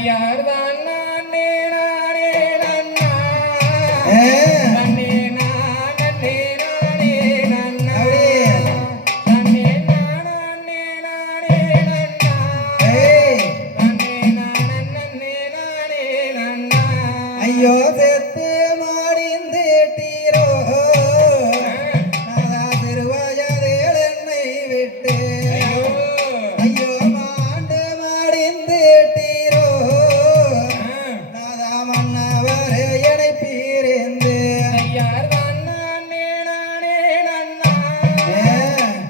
கையார்தான் நானே நானே நன்னா ஐயோ செத்து மாடிந்தீட்டீரோ நாதா திருவாயாதேள் என்னை விட்டு ஐயோ மாண்டு மாடிந்தீட்டீரோ நாதா மன்னவரே என்னை பீரிந்து கையார்தான் நானே நானே நன்னா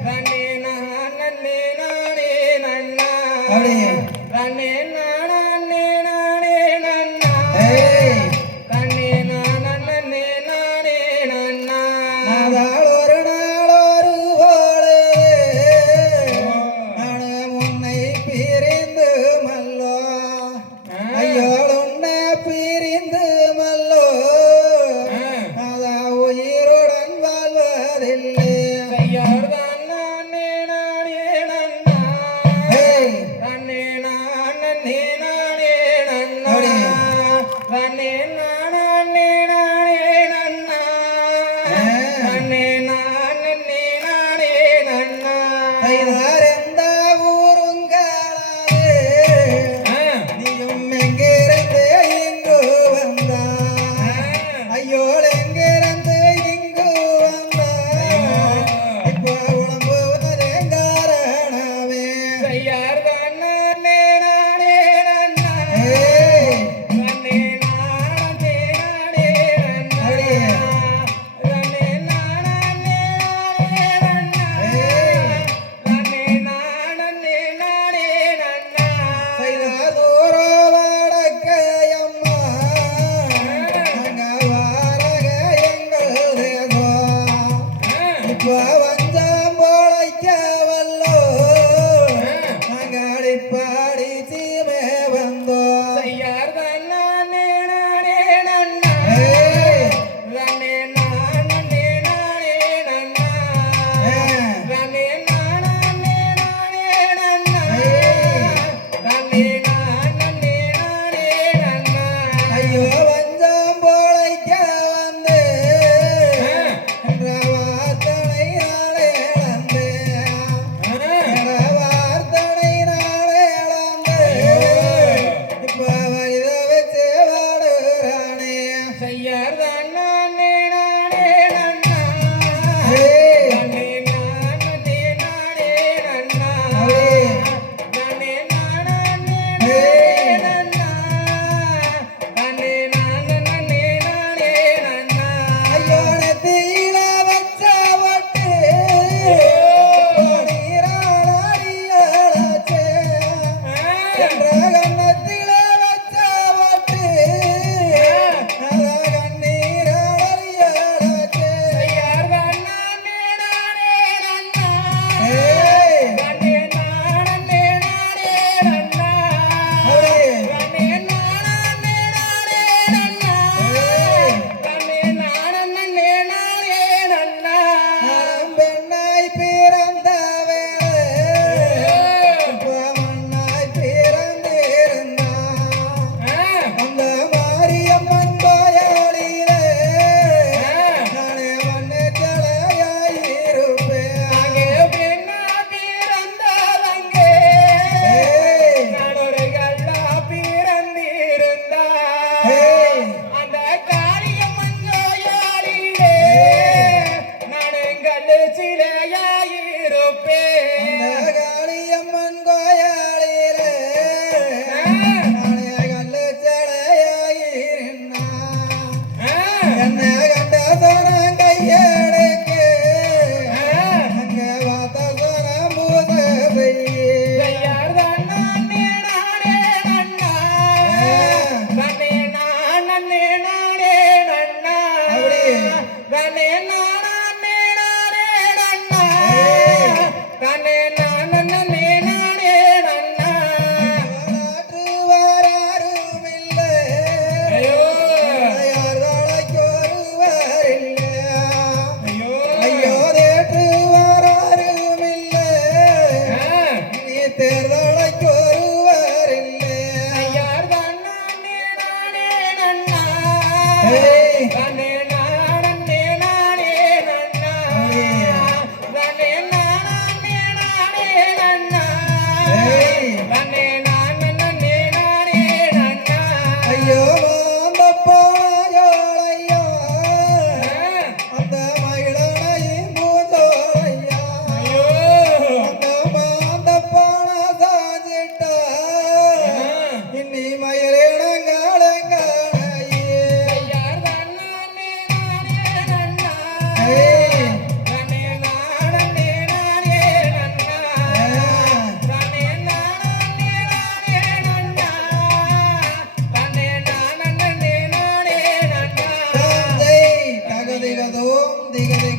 நன்னே நானே நானே நன்னா நன்னே நானே நானே நன்னா நன்னே நானே நானே நன்னா நாதாள் ஒரு நாள் ஒரு போலே நானு உன்னை பிரிந்து மல்லோ ஐயோ உன்னை பிரிந்து மல்லோ நாதா உயிருடன் வாழ்வதில்லை கையார்தான் நானே நானே நன்னா நன்னே நானே நானே நன்னா நன்னே நானே நானே நன்னா நன்னே நானே நானே நன்னா கைதாரெந்த ஊருங்காலே நீயும் எங்கிருந்து இங்கு வந்தா ஐயோ எங்கிருந்து இங்கு வந்தா இப்போ உடம்புவதேன் காரணமே கையார்தான் நானே நானே நன்னா நன்னே நானே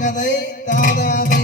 தாதை தாதாதை